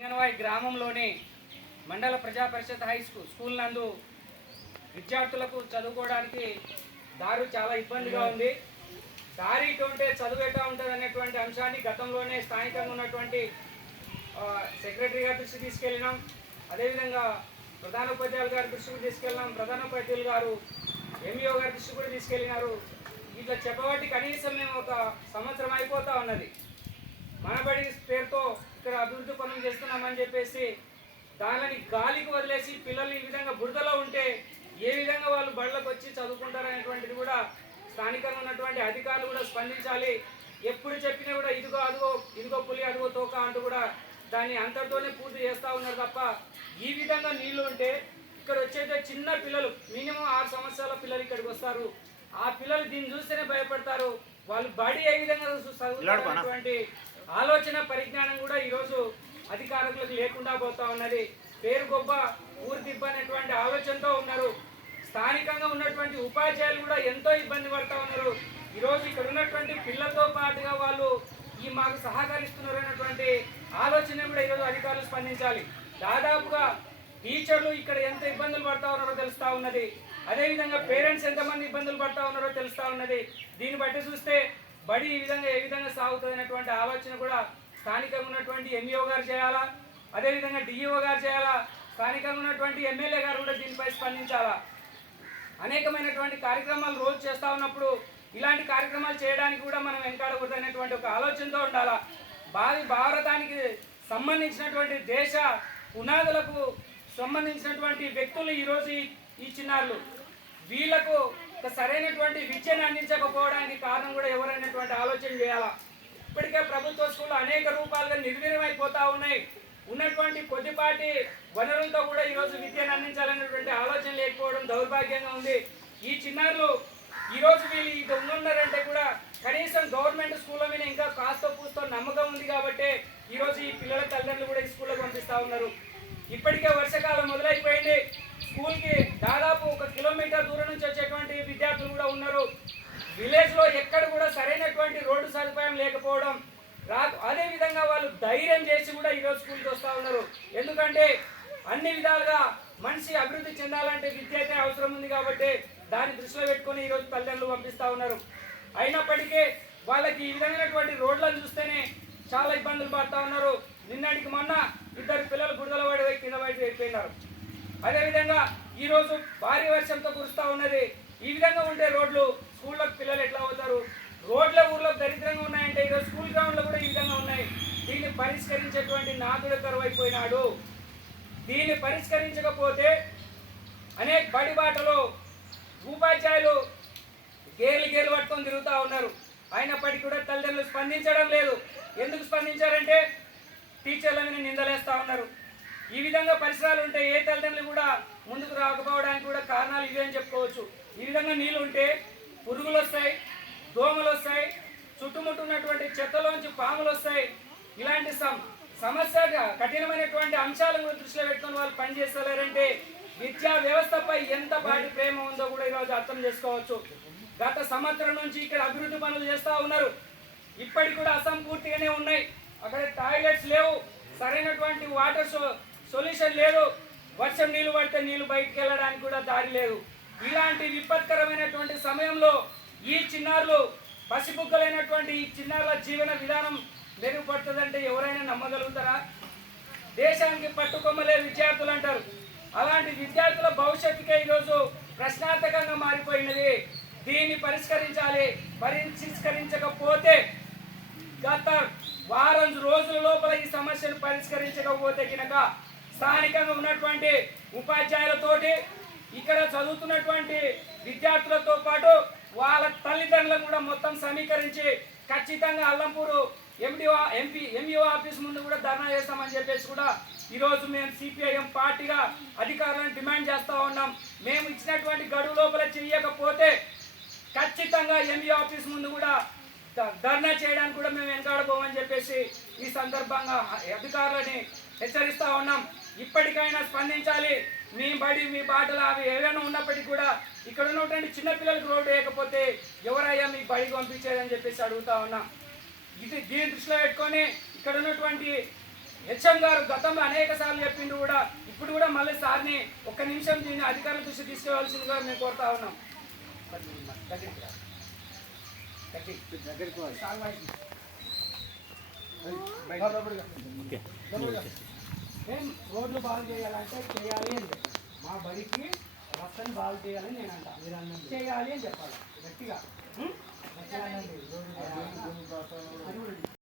అంగన్వాడీ గ్రామంలోని మండల ప్రజా పరిషత్ హై స్కూల్ నందు విద్యార్థులకు చదువుకోవడానికి దారి చాలా ఇబ్బందిగా ఉంది. దారి ఇటు ఉంటే చదువు ఎట్లా ఉంటుంది అనేటువంటి అంశాన్ని గతంలోనే స్థానికంగా ఉన్నటువంటి సెక్రటరీ గారి దృష్టికి తీసుకెళ్ళినాం. అదేవిధంగా ప్రధానోపాధ్యాయులు గారి దృష్టికి తీసుకెళ్ళినాం. ప్రధానోపాధ్యాయులు గారు ఎంఈఓ గారి దృష్టికి కూడా తీసుకెళ్ళినారు. ఇట్లా చెప్పబట్టి కనీసం మేము ఒక సంవత్సరం అయిపోతా ఉన్నది. మనబడి పేరుతో ఇక్కడ అభివృద్ధి పనులు చేస్తున్నామని చెప్పేసి దానిని గాలికి వదిలేసి పిల్లలు ఈ విధంగా బురదలో ఉంటే ఏ విధంగా వాళ్ళు బళ్ళకు వచ్చి చదువుకుంటారనేటువంటిది కూడా స్థానికంగా ఉన్నటువంటి అధికారులు కూడా స్పందించాలి. ఎప్పుడు చెప్పినా కూడా ఇదిగో అదిగో ఇదిగో పులి అదిగో తోక అంటూ కూడా దాన్ని అంతటితోనే పూర్తి చేస్తూ ఉన్నారు తప్ప ఈ విధంగా నీళ్లు ఉంటే ఇక్కడ వచ్చేదే చిన్న పిల్లలు మినిమం 6 సంవత్సరాల పిల్లలు ఇక్కడికి వస్తారు. ఆ పిల్లలు దీన్ని చూస్తేనే భయపడతారు. వాళ్ళు బడి ఏ విధంగా చదువుతున్నటువంటి ఆలోచన పరిజ్ఞానం కూడా ఈరోజు అధికారులకు లేకుండా పోతా ఉన్నది. పేరు గొప్ప ఊరు దిబ్బ అనేటువంటి ఆలోచనతో ఉన్నారు. స్థానికంగా ఉన్నటువంటి ఉపాధ్యాయులు కూడా ఎంతో ఇబ్బంది పడుతూ ఉన్నారు. ఈరోజు ఇక్కడ ఉన్నటువంటి పిల్లలతో పాటుగా వాళ్ళు మాకు సహకరిస్తున్నారు అనేటువంటి ఆలోచన కూడా ఈరోజు అధికారులు స్పందించాలి. దాదాపుగా టీచర్లు ఇక్కడ ఎంత ఇబ్బందులు పడుతూ ఉన్నారో తెలుస్తూ ఉన్నది. అదేవిధంగా పేరెంట్స్ ఎంతమంది ఇబ్బందులు పడుతూ ఉన్నారో తెలుస్తూ ఉన్నది. దీన్ని బట్టి చూస్తే బడి ఏ విధంగా సాగుతుంది అనేటువంటి ఆలోచన కూడా స్థానికంగా ఉన్నటువంటి ఎంఈఓ గారు చేయాలా, అదేవిధంగా డిఈఓ గారు చేయాలా, స్థానికంగా ఉన్నటువంటి ఎమ్మెల్యే గారు కూడా దీనిపై స్పందించాలా. అనేకమైనటువంటి కార్యక్రమాలు రోజు చేస్తూ ఉన్నప్పుడు ఇలాంటి కార్యక్రమాలు చేయడానికి కూడా మనం వెనకాడకూడదు అనేటువంటి ఒక ఆలోచనతో ఉండాలా. భారతానికి సంబంధించినటువంటి దేశ పునాదులకు సంబంధించినటువంటి వ్యక్తులు ఈరోజు ఈ చిన్నారులు వీళ్లకు సరైనటువంటి విద్యను అందించకపోవడానికి కారణం కూడా ఎవరైనటువంటి ఆలోచన చేయాలా. ఇప్పటికే ప్రభుత్వ స్కూళ్ళు అనేక రూపాలుగా నిర్వీర్యమైపోతా ఉన్నాయి. ఉన్నటువంటి కొద్దిపాటి వనరులతో కూడా ఈరోజు విద్యను అందించాలనేటువంటి ఆలోచన లేకపోవడం దౌర్భాగ్యంగా ఉంది. ఈ చిన్నారులు ఈరోజు వీళ్ళు ఇది ఉన్నారంటే కూడా కనీసం గవర్నమెంట్ స్కూళ్ళ మీద ఇంకా కాస్తో పూస్తో నమ్మకం ఉంది కాబట్టి ఈరోజు ఈ పిల్లల తల్లిదండ్రులు కూడా ఈ స్కూళ్ళకు పంపిస్తూ ఉన్నారు. ఇప్పటికే వర్షాకాలం మొదలైపోయింది. స్కూల్కి దాదాపు 1 కిలోమీటర్ దూరం నుంచి వచ్చేటువంటి విద్యార్థులు కూడా ఉన్నారు. విలేజ్లో ఎక్కడ కూడా సరైనటువంటి రోడ్డు సదుపాయం లేకపోవడం, అదేవిధంగా వాళ్ళు ధైర్యం చేసి కూడా ఈరోజు స్కూల్కి వస్తూ ఉన్నారు. ఎందుకంటే అన్ని విధాలుగా మనిషి అభివృద్ధి చెందాలంటే విద్య అయితే అవసరం ఉంది కాబట్టి దాన్ని దృష్టిలో పెట్టుకొని ఈరోజు తల్లిదండ్రులు పంపిస్తూ ఉన్నారు. అయినప్పటికీ వాళ్ళకి ఈ విధమైనటువంటి రోడ్లను చూస్తేనే చాలా ఇబ్బందులు పడుతూ ఉన్నారు. నిన్నటికి మొన్న 2 పిల్లలు బురదల పడి కింద బయట వెళ్ళిపోయినారు. అదేవిధంగా ఈరోజు భారీ వర్షంతో కురుస్తూ ఉన్నది. ఈ విధంగా ఉంటే రోడ్లు స్కూళ్ళకు పిల్లలు ఎట్లా అవుతారు? రోడ్ల ఊర్లో దరిద్రంగా ఉన్నాయంటే ఈరోజు స్కూల్ గ్రౌండ్లు కూడా ఈ విధంగా ఉన్నాయి. దీన్ని పరిష్కరించేటువంటి నాదుడు కరువైపోయినాడు. దీన్ని పరిష్కరించకపోతే అనేక బడి బాటలో ఉపాధ్యాయులు గేర్లు పట్టుకొని తిరుగుతూ ఉన్నారు. అయినప్పటికీ కూడా తల్లిదండ్రులు స్పందించడం లేదు. ఎందుకు స్పందించారంటే టీచర్ల మీద నిందలేస్తూ ఉన్నారు. ఈ విధంగా పరిసరాలు ఉంటే ఏ తల్లిదండ్రులు కూడా ముందుకు రాకపోవడానికి కూడా కారణాలు ఇవే అని చెప్పుకోవచ్చు. ఈ విధంగా నీళ్ళు ఉంటే పురుగులు వస్తాయి, దోమలు వస్తాయి, చుట్టుముట్టున్నటువంటి చెత్తలోంచి పాములు వస్తాయి. ఇలాంటి సమస్య కఠినమైనటువంటి అంశాలను దృష్టిలో పెట్టుకుని వాళ్ళు పనిచేస్తలేరంటే విద్యా వ్యవస్థపై ఎంత పాటి ప్రేమ ఉందో కూడా ఈరోజు అర్థం చేసుకోవచ్చు. గత సంవత్సరం నుంచి ఇక్కడ అభివృద్ధి పనులు చేస్తూ ఉన్నారు. ఇప్పటికి కూడా అసంపూర్తిగానే ఉన్నాయి. అక్కడ టాయిలెట్స్ లేవు, సరైనటువంటి వాటర్ సొల్యూషన్ లేదు, వర్షం నీళ్లు పడితే నీళ్లు బయటికి వెళ్ళడానికి కూడా దారి లేదు. ఇలాంటి విపత్కరమైనటువంటి సమయంలో ఈ చిన్నారులు పసిబుగ్గలైనటువంటి ఈ చిన్నారుల జీవన విధానం మెరుగుపడుతుందంటే ఎవరైనా నమ్మగలుగుతారా? దేశానికి పట్టుకొమ్మలే విద్యార్థులు అంటారు. అలాంటి విద్యార్థుల భవిష్యత్తుకే ఈరోజు ప్రశ్నార్థకంగా మారిపోయినది. దీన్ని పరిష్కరించాలి. పరిష్కరించకపోతే గత వారం రోజుల లోపల ఈ సమస్యను పరిష్కరించకపోతే కనుక స్థానికంగా ఉన్నటువంటి ఉపాధ్యాయులతోటి ఇక్కడ చదువుతున్నటువంటి విద్యార్థులతో పాటు వాళ్ళ తల్లిదండ్రులను కూడా మొత్తం సమీకరించి ఖచ్చితంగా అల్లంపూరు ఎంఈఓ ఆఫీస్ ముందు కూడా ధర్నా చేస్తామని చెప్పేసి కూడా ఈరోజు మేము సిపిఐఎం పార్టీగా అధికారులను డిమాండ్ చేస్తూ ఉన్నాం. మేము ఇచ్చినటువంటి గడువు లోపల చేయకపోతే ఖచ్చితంగా ఎంఈఓ ఆఫీస్ ముందు కూడా ధర్నా చేయడానికి కూడా మేము వెనకాడబోమని చెప్పేసి ఈ సందర్భంగా అధికారులని హెచ్చరిస్తూ ఉన్నాం. ఇప్పటికైనా స్పందించాలి. మీ బడి మీ బాటలు అవి ఏదైనా ఉన్నప్పటికీ కూడా ఇక్కడ ఉన్నటువంటి చిన్నపిల్లలకు రోడ్డు వేయకపోతే ఎవరయ్యా మీ బడికి పంపించేదని చెప్పేసి అడుగుతా ఉన్నాం. దీని దృష్టిలో పెట్టుకొని ఇక్కడ ఉన్నటువంటి హెచ్ఎం గారు గతంలో అనేక సార్లు చెప్పిండు కూడా, ఇప్పుడు కూడా మళ్ళీ సార్ని ఒక్క నిమిషం దీన్ని అధికారుల దృష్టి తీసుకువెళ్ళాల్సిందిగా మేము కోరుతా ఉన్నాం. రోడ్లు బాగు చేయాలంటే చేయాలి అని చెప్పాలి. మా బడికి రస్తాను బాగు చేయాలని నేను అంటా, చేయాలి అని చెప్పాలి గట్టిగా.